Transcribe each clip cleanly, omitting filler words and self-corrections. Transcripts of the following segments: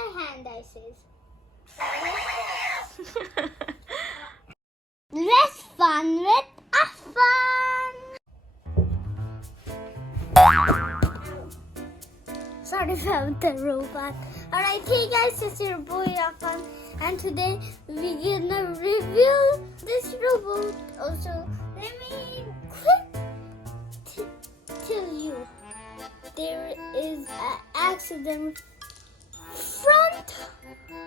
my hand, I says. Let's fun with Affan. Sorry about the robot. Alright, hey guys, it's your boy Affan, and today we're gonna review this robot. Also, let me quick tell you, there is an accident front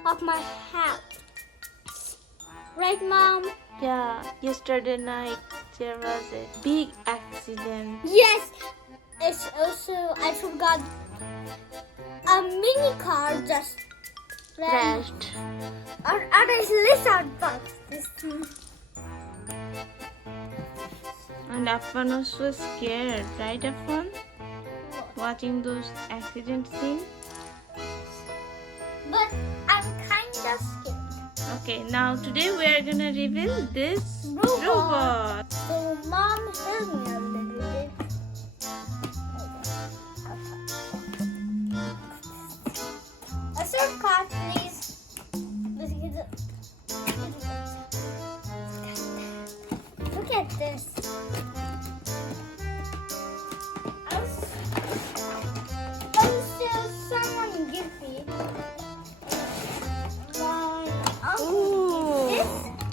of my house. Right, Mom? Yeah, yesterday night there was a big accident. Yes. It's also, I forgot, a mini car just Crashed. Or lizard bugs. And Affan was so scared, right Affan? Watching those accident scenes. But I'm kind of scared. Okay, now today we are gonna reveal this robot. So Mom, help me a little bit. A shortcut, please. Look at this. Also, someone give me.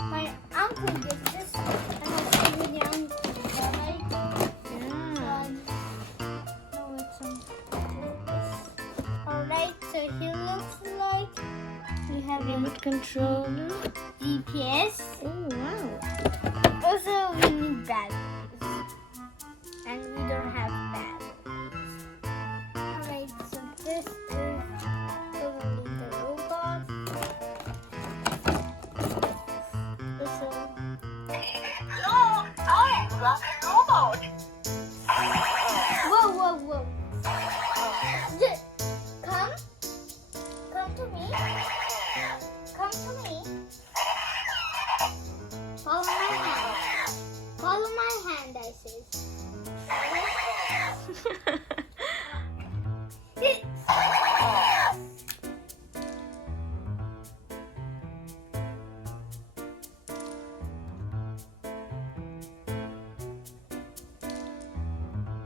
My uncle did this, and I said with the uncle, right? Yeah. No, it's alright, so he looks like we have a Remote controller. GPS. Oh wow. Also, we need batteries, and we don't have batteries. Alright, so this is probably the robot. Hello, I am like a robot. Whoa. Come to me. Come to me. Follow my hand. Follow my hand, I says.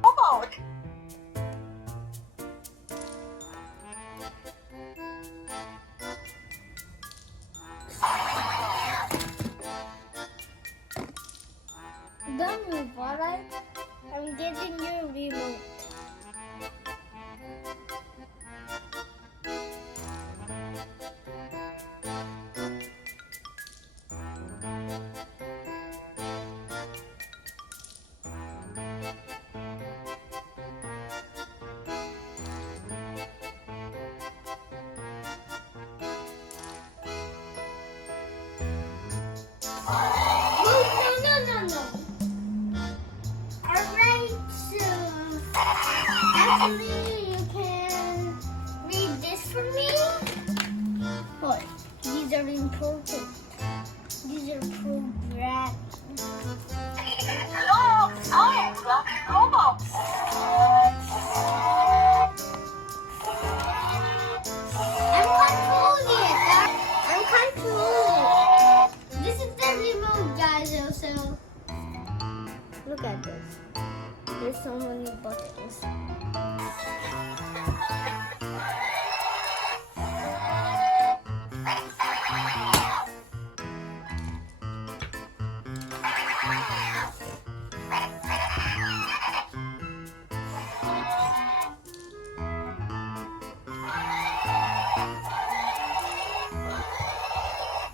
Robot. Don't move, alright? I'm getting your remote. No. Alright, so actually you can read this for me. What? These are important. These are programs.